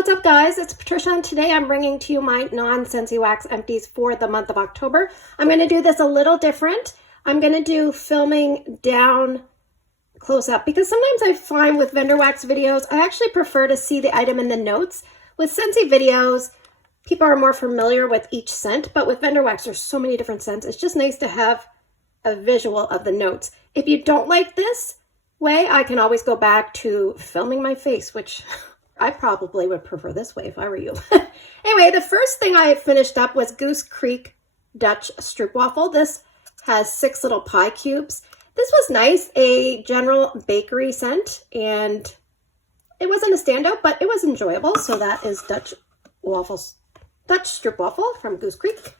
What's up, guys? It's Patricia, and today I'm bringing to you my non-Scentsy wax empties for the month of October. I'm going to do this a little different. I'm going to do filming down close up because sometimes I find with vendor wax videos, I actually prefer to see the item in the notes. With Scentsy videos, people are more familiar with each scent, but with vendor wax, there's so many different scents. It's just nice to have a visual of the notes. If you don't like this way, I can always go back to filming my face, which I probably would prefer this way if I were you. Anyway, the first thing I finished up was Goose Creek Dutch Stroopwafel. This has 6 little pie cubes. This was nice, a general bakery scent, and it wasn't a standout, but it was enjoyable. So that is Dutch Stroopwafel from Goose Creek.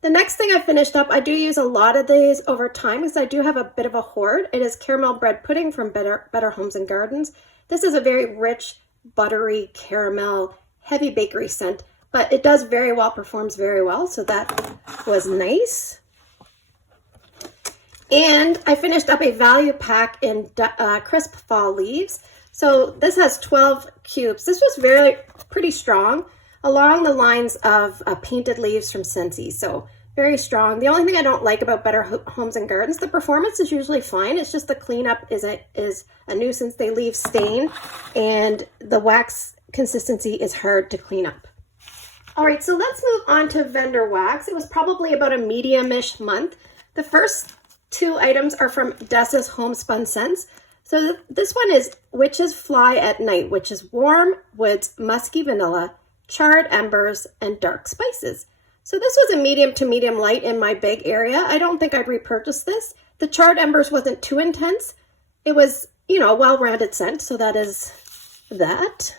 The next thing I finished up, I do use a lot of these over time because I do have a bit of a hoard. It is caramel bread pudding from Better Homes and Gardens. This is a very rich, buttery, caramel, heavy bakery scent, but it does very well, performs very well, so that was nice. And I finished up a value pack in crisp fall leaves. So this has 12 cubes. This was pretty strong, along the lines of painted leaves from Scentsy, so very strong. The only thing I don't like about Better Homes and Gardens, the performance is usually fine. It's just the cleanup is a nuisance. They leave stain, and the wax consistency is hard to clean up. All right, so let's move on to vendor wax. It was probably about a medium-ish month. The first 2 items are from Dessa's Homespun scents. So this one is Witches Fly at Night, which is warm woods, musky vanilla, charred embers, and dark spices. So this was a medium to medium light in my big area. I don't think I'd repurchase this. The charred embers wasn't too intense. It was, a well-rounded scent, so that is that.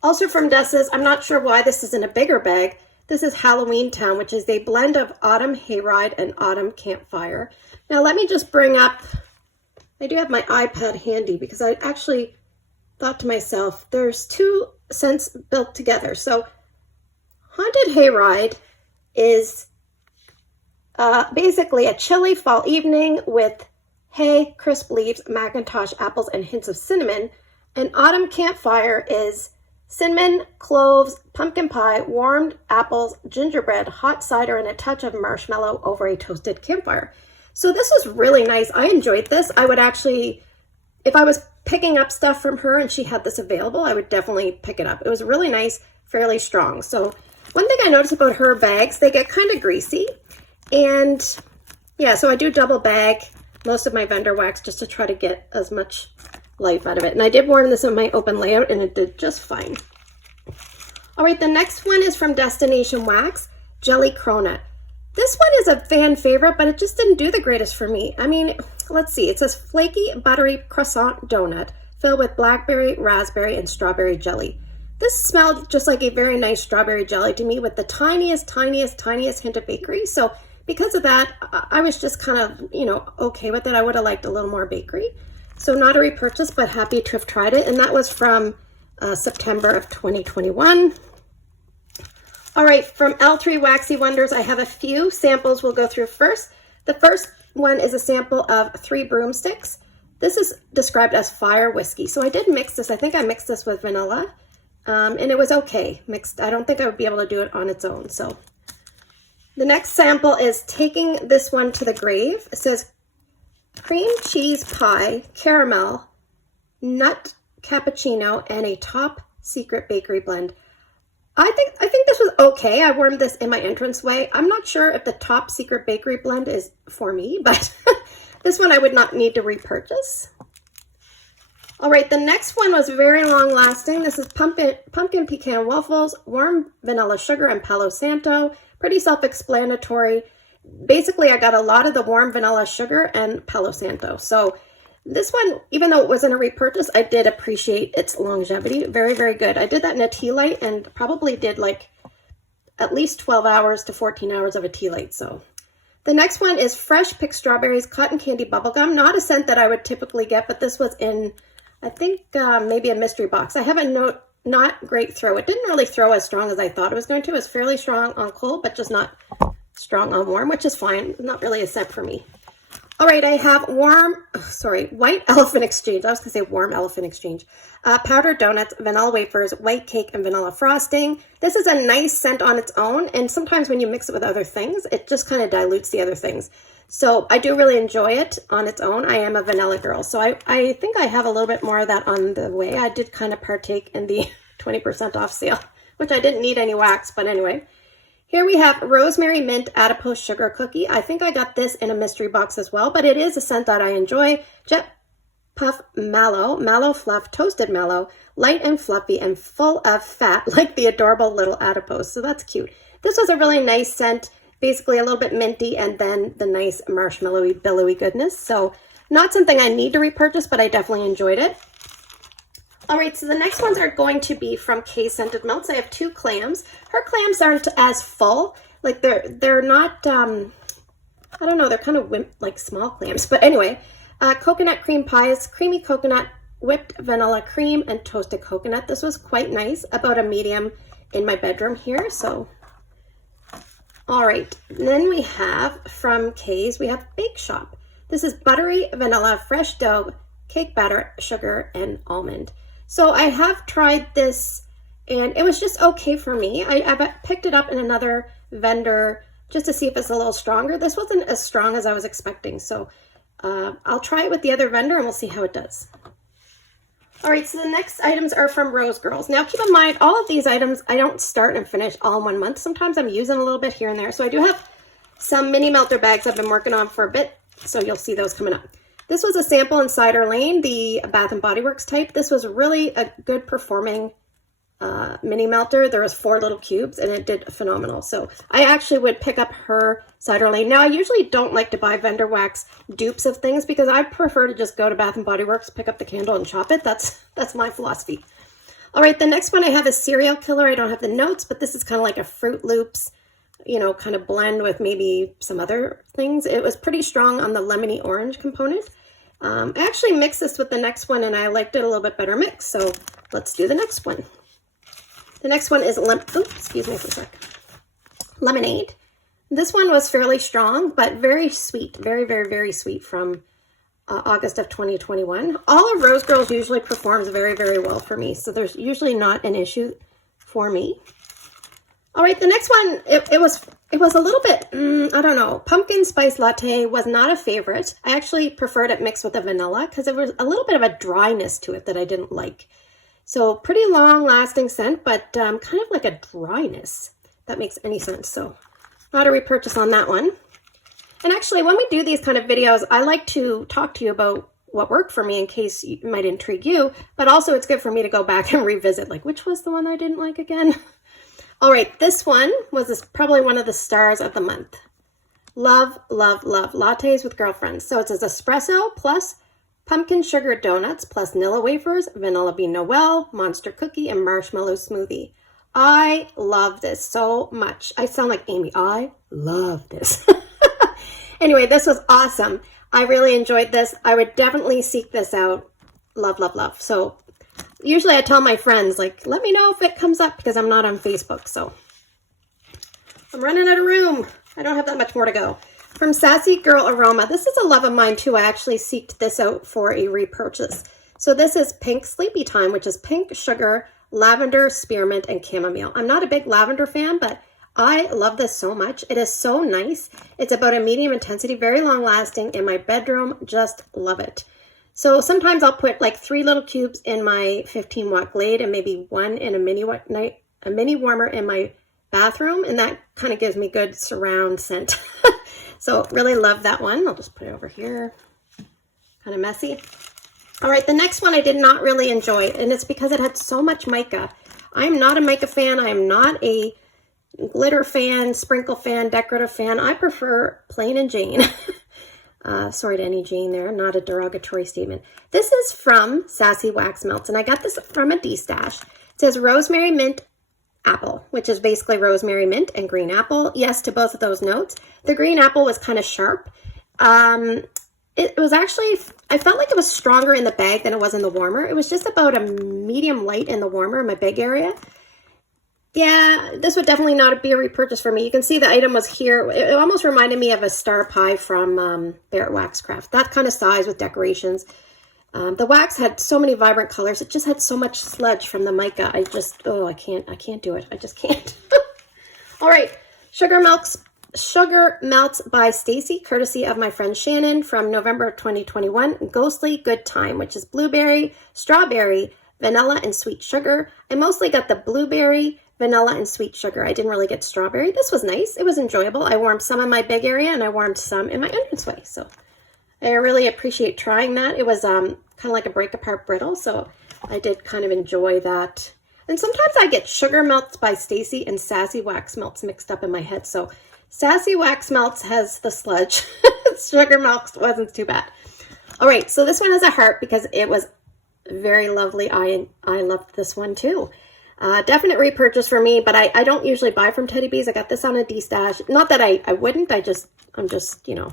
Also from Dessa's, I'm not sure why this is in a bigger bag. This is Halloweentown, which is a blend of autumn hayride and autumn campfire. Now let me just bring up, I do have my iPad handy because I actually thought to myself, there's 2 scents built together. So Haunted Hayride is basically a chilly fall evening with hay, crisp leaves, Macintosh apples, and hints of cinnamon. And Autumn Campfire is cinnamon, cloves, pumpkin pie, warmed apples, gingerbread, hot cider, and a touch of marshmallow over a toasted campfire. So this was really nice. I enjoyed this. I would actually, if I was picking up stuff from her and she had this available, I would definitely pick it up. It was really nice, fairly strong. So one thing I noticed about her bags, they get kind of greasy. And yeah, so I do double bag most of my vendor wax just to try to get as much life out of it. And I did warm this in my open layout and it did just fine. All right, the next one is from Destination Wax, Jelly Cronut. This one is a fan favorite, but it just didn't do the greatest for me. I mean, let's see. It says flaky, buttery croissant donut filled with blackberry, raspberry, and strawberry jelly. This smelled just like a very nice strawberry jelly to me with the tiniest hint of bakery. So because of that, I was just kind of, okay with it. I would have liked a little more bakery. So not a repurchase, but happy to have tried it. And that was from September of 2021. All right, from L3 Waxy Wonders, I have a few samples we'll go through first. The first one is a sample of 3 Broomsticks. This is described as fire whiskey. So I did mix this. I think I mixed this with vanilla. And it was okay mixed. I don't think I would be able to do it on its own. So the next sample is Taking This One to the Grave. It says cream cheese pie, caramel, nut cappuccino, and a top secret bakery blend. I think this was okay. I warmed this in my entranceway. I'm not sure if the top secret bakery blend is for me, but this one I would not need to repurchase. All right, the next one was very long lasting. This is pumpkin pecan waffles, warm vanilla sugar, and Palo Santo. Pretty self-explanatory. Basically, I got a lot of the warm vanilla sugar and Palo Santo. So this one, even though it wasn't a repurchase, I did appreciate its longevity. Very, very good. I did that in a tea light and probably did like at least 12 hours to 14 hours of a tea light. So the next one is Fresh Picked Strawberries Cotton Candy Bubblegum. Not a scent that I would typically get, but this was in, I think, maybe a mystery box. I have a not great throw. It didn't really throw as strong as I thought it was going to. It was fairly strong on cold, but just not strong on warm, which is fine. Not really a scent for me. All right, I have White Elephant Exchange. I was going to say Warm Elephant Exchange. Powdered donuts, vanilla wafers, white cake, and vanilla frosting. This is a nice scent on its own, and sometimes when you mix it with other things, it just kind of dilutes the other things. So I do really enjoy it on its own. I am a vanilla girl, so I think I have a little bit more of that on the way. I did kind of partake in the 20% off sale, which I didn't need any wax, but anyway. Here we have Rosemary Mint Adipose Sugar Cookie. I think I got this in a mystery box as well, but it is a scent that I enjoy. Jet Puff Mallow, Mallow Fluff, Toasted Mallow, light and fluffy and full of fat like the adorable little adipose. So that's cute. This was a really nice scent, basically a little bit minty and then the nice marshmallowy, billowy goodness. So not something I need to repurchase, but I definitely enjoyed it. All right, so the next ones are going to be from Kay Scented Melts. I have 2 clams. Her clams aren't as full. Like they're not, I don't know, they're kind of like small clams. But anyway, coconut cream pies, creamy coconut, whipped vanilla cream, and toasted coconut. This was quite nice, about a medium in my bedroom here. So, all right, then we have from Kay's, we have Bake Shop. This is buttery vanilla, fresh dough, cake batter, sugar, and almond. So I have tried this and it was just okay for me. I picked it up in another vendor just to see if it's a little stronger. This wasn't as strong as I was expecting. So I'll try it with the other vendor and we'll see how it does. All right, so the next items are from Rosegirls. Now keep in mind, all of these items, I don't start and finish all in 1 month. Sometimes I'm using a little bit here and there. So I do have some mini melter bags I've been working on for a bit. So you'll see those coming up. This was a sample in Cider Lane, the Bath & Body Works type. This was really a good performing mini melter. There was 4 little cubes and it did phenomenal. So I actually would pick up her Cider Lane. Now I usually don't like to buy vendor wax dupes of things because I prefer to just go to Bath & Body Works, pick up the candle and chop it. That's my philosophy. All right, the next one I have is Serial Killer. I don't have the notes, but this is kind of like a Fruit Loops, you know, kind of blend with maybe some other things. It was pretty strong on the lemony orange component. I actually mixed this with the next one and I liked it a little bit better mix. So let's do the next one. The next one is excuse me for a sec. Lemonade. This one was fairly strong, but very sweet. Very, very, very sweet from August of 2021. All of Rosegirls usually performs very, very well for me. So there's usually not an issue for me. All right, the next one, it was a little bit, I don't know, pumpkin spice latte was not a favorite. I actually preferred it mixed with a vanilla because there was a little bit of a dryness to it that I didn't like. So pretty long lasting scent, but kind of like a dryness, if that makes any sense. So not a repurchase on that one. And actually, when we do these kind of videos, I like to talk to you about what worked for me in case it might intrigue you, but also it's good for me to go back and revisit, like which was the one I didn't like again. All right, this one was probably one of the stars of the month. Love, love, love lattes with girlfriends. So it's an espresso plus pumpkin sugar donuts plus Nilla wafers, vanilla bean Noel, monster cookie, and marshmallow smoothie. I love this so much. I sound like Amy. I love this. Anyway, this was awesome. I really enjoyed this. I would definitely seek this out. Love, love, love. So usually I tell my friends, like, let me know if it comes up because I'm not on Facebook. So I'm running out of room. I don't have that much more to go. From Sassy Girl Aroma. This is a love of mine too. I actually seeked this out for a repurchase. So this is Pink Sleepy Time, which is pink sugar, lavender, spearmint, and chamomile. I'm not a big lavender fan, but I love this so much. It is so nice. It's about a medium intensity, very long lasting in my bedroom. Just love it. So sometimes I'll put like 3 little cubes in my 15-watt Glade and maybe 1 in a mini warmer in my bathroom, and that kind of gives me good surround scent. So really love that one. I'll just put it over here. Kind of messy. All right, the next one I did not really enjoy, and it's because it had so much mica. I'm not a mica fan. I am not a glitter fan, sprinkle fan, decorative fan. I prefer plain and Jane. Sorry to any Jane there, not a derogatory statement. This is from Sassy Wax Melts, and I got this from a D-stash. It says Rosemary Mint Apple, which is basically rosemary mint and green apple. Yes, to both of those notes. The green apple was kind of sharp. It was actually, I felt like it was stronger in the bag than it was in the warmer. It was just about a medium light in the warmer in my big area. Yeah, this would definitely not be a repurchase for me. You can see the item was here. It almost reminded me of a star pie from Barrett Waxcraft. That kind of size with decorations. The wax had so many vibrant colors. It just had so much sludge from the mica. I just, oh, I can't do it. I just can't. All right, Sugar Melts by Stacy, courtesy of my friend Shannon from November 2021. Ghostly Good Time, which is blueberry, strawberry, vanilla, and sweet sugar. I mostly got the blueberry, vanilla, and sweet sugar. I didn't really get strawberry. This was nice. It was enjoyable. I warmed some in my big area and I warmed some in my entranceway. So I really appreciate trying that. It was kind of like a break apart brittle. So I did kind of enjoy that. And sometimes I get Sugar Melts by Stacy and Sassy Wax Melts mixed up in my head. So Sassy Wax Melts has the sludge. Sugar Melts wasn't too bad. All right, so this one has a heart because it was very lovely. I loved this one too. Definite repurchase for me, but I don't usually buy from Teddy Bees. I got this on a D-stash. Not that I wouldn't. I'm just, you know,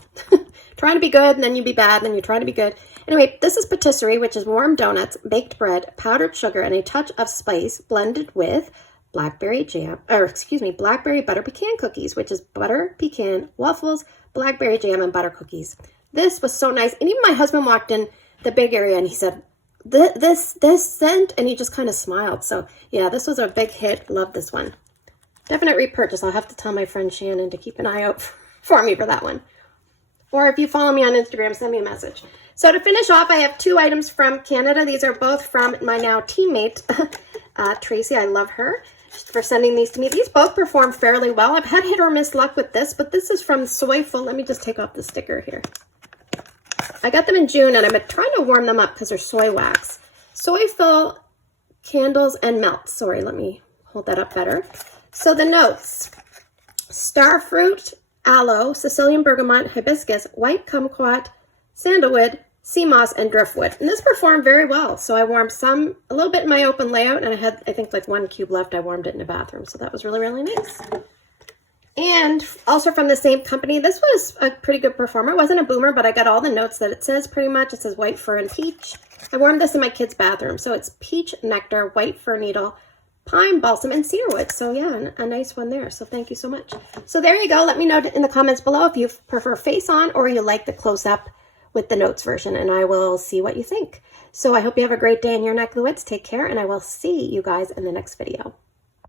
trying to be good, and then you be bad, and then you try to be good. Anyway, this is Patisserie, which is warm donuts, baked bread, powdered sugar, and a touch of spice blended with blackberry butter pecan cookies, which is butter pecan waffles, blackberry jam, and butter cookies. This was so nice. And even my husband walked in the big area and he said, this scent, and he just kind of smiled. So yeah, this was a big hit. Love this one. Definite repurchase. I'll have to tell my friend Shannon to keep an eye out for me for that one. Or if you follow me on Instagram, send me a message. So to finish off, I have 2 items from Canada. These are both from my now teammate, Tracy. I love her for sending these to me. These both perform fairly well. I've had hit or miss luck with this, but this is from Soyful. Let me just take off the sticker here. I got them in June, and I'm trying to warm them up because they're soy wax. Soyful Candles and Melts. Sorry, let me hold that up better. So the notes: starfruit, aloe, Sicilian bergamot, hibiscus, white kumquat, sandalwood, sea moss, and driftwood. And this performed very well. So I warmed a little bit in my open layout, and I had, I think, like 1 cube left. I warmed it in the bathroom. So that was really, really nice. And also from the same company, this was a pretty good performer. It wasn't a boomer, but I got all the notes that it says pretty much. It says white fir and peach. I warmed this in my kid's bathroom. So it's peach nectar, white fir needle, pine balsam, and cedarwood. So yeah, a nice one there. So thank you so much. So there you go. Let me know in the comments below if you prefer face on or you like the close up with the notes version, and I will see what you think. So I hope you have a great day in your neck of the woods. Take care, and I will see you guys in the next video.